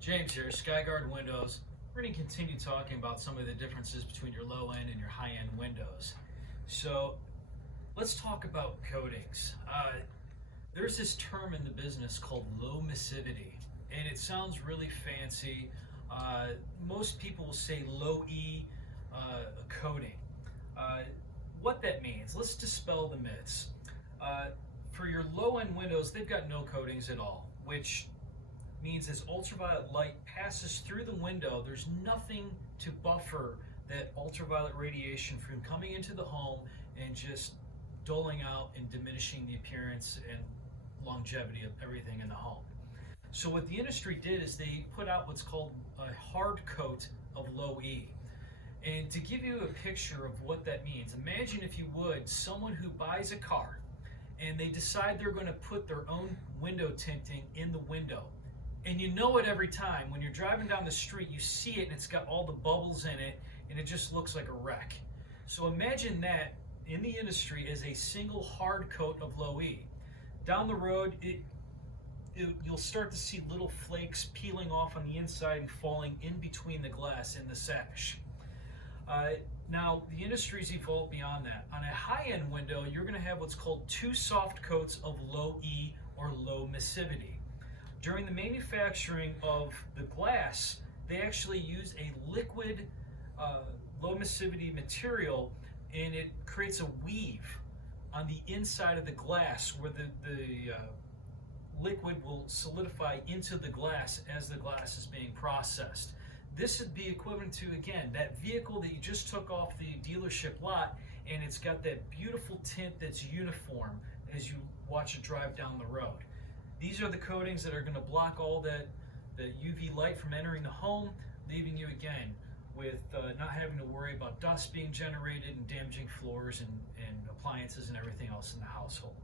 James here, Skyguard Windows. We're going to continue talking about some of the differences between your low-end and your high-end windows. So let's talk about coatings. There's this term in the business called low emissivity, and it sounds really fancy. Most people will say LowE coating. What that means, let's dispel the myths. For your low-end windows, they've got no coatings at all, which means as ultraviolet light passes through the window, there's nothing to buffer that ultraviolet radiation from coming into the home and just doling out and diminishing the appearance and longevity of everything in the home. So what the industry did is they put out what's called a hard coat of LowE. And to give you a picture of what that means, imagine, if you would, someone who buys a car and they decide they're going to put their own window tinting in the window. And you know it every time. When you're driving down the street, you see it and it's got all the bubbles in it and it just looks like a wreck. So imagine that in the industry as a single hard coat of LowE. Down the road, you'll start to see little flakes peeling off on the inside and falling in between the glass and the sash. Now, the industry's evolved beyond that. On a high-end window, you're going to have what's called two soft coats of LowE or low emissivity. During the manufacturing of the glass, they actually use a liquid low emissivity material, and it creates a weave on the inside of the glass where the liquid will solidify into the glass as the glass is being processed. This would be equivalent to, again, that vehicle that you just took off the dealership lot, and it's got that beautiful tint that's uniform as you watch it drive down the road. These are the coatings that are going to block all the UV light from entering the home, leaving you, again, with not having to worry about dust being generated and damaging floors and appliances and everything else in the household.